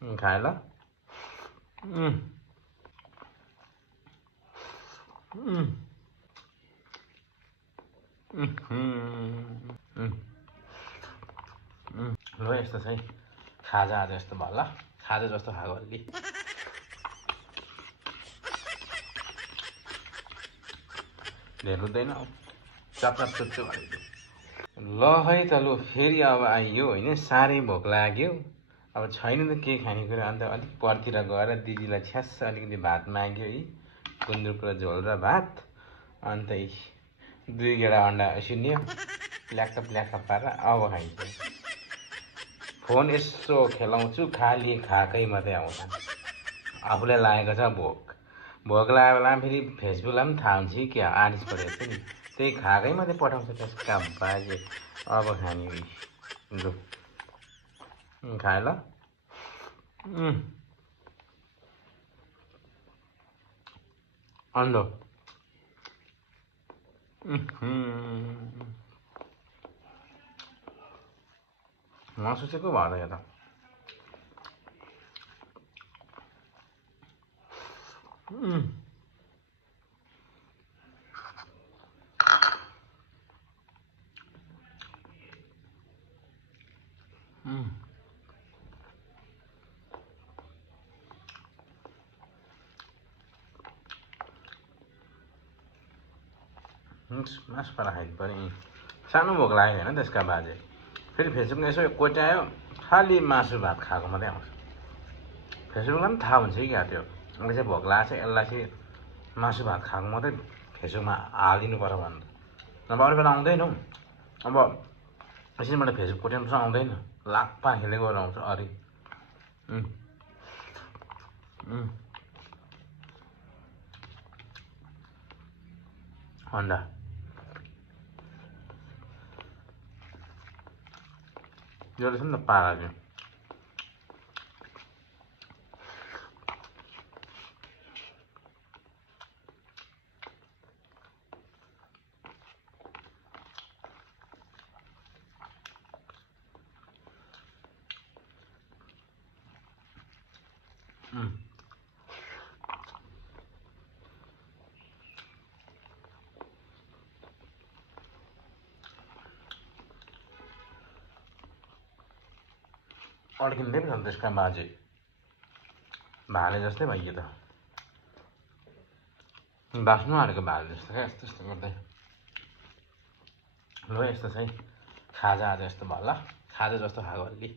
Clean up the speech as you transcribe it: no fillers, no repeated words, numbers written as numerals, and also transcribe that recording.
खाए ल ल यस्तो चाहिँ खाजा आज यस्तो भयो ल खाजा जस्तो खाएको अलि धेर हुँदैन चप्चा चुच्चो भनेको ल है त लु फेरि अब आइयो होइन साह्रै भोक लाग्यो अब छैन त के खानेकुरा अन्त अलिक परतिर गएर दिदीलाई छ्यास अलिकति भात माग्यो है गुन्द्रुकको झोल र भात अन्त 2 गेडा अन्डा उसिन्यो प्ल्याक्क पारेर अब खाइन्छ फोन यसो खेलाउँछु खाली खाएकै मात्रै आउँछ आफूलाई लागेको छ भोक लागेको बेलामा फेरि फेसबुकलाई पनि थाहा हुन्छ कि क्या आरिस परेको छ नि त्यही खाएकै मात्रै पठाउँछ त्यसका बाजे अब खाने लु खाए ल अन्डो मासु चाहिँ को भयो त यो मासु पाला खाइदिनु पर्यो सानो भोक लाग्यो होइन त्यसका बाजे फेरि फेसबुकमा यसो कोट्यायो खालि मासु भात खाएको मात्रै आउँछ फेसबुकलाई पनि थाहा हुन्छ कि क्या त्यो अहिले चाहिँ भोक लागेको छ यसलाई चाहिँ मासु भात खाएको मात्रै फेसबुकमा हालिदिनु पर्यो भनेर नभए अरू बेला आउँदैन हौ अब यसैबाट फेसबुक कोट्याउनु चाहिँ आउँदैन लाप्पा खेलेको आउँछ अरे अन्डा यो रहेछ नि त पारा चाहिँ अड्किँदै पनि छ त्यसका बाजे भाले जस्तै भइयो त बाँच्नु हालेको भाले जस्तो क्या यस्तो यस्तो गर्दै ल यस्तो चाहिँ खाजा आज यस्तो भयो ल खाजा जस्तो खाएको अलि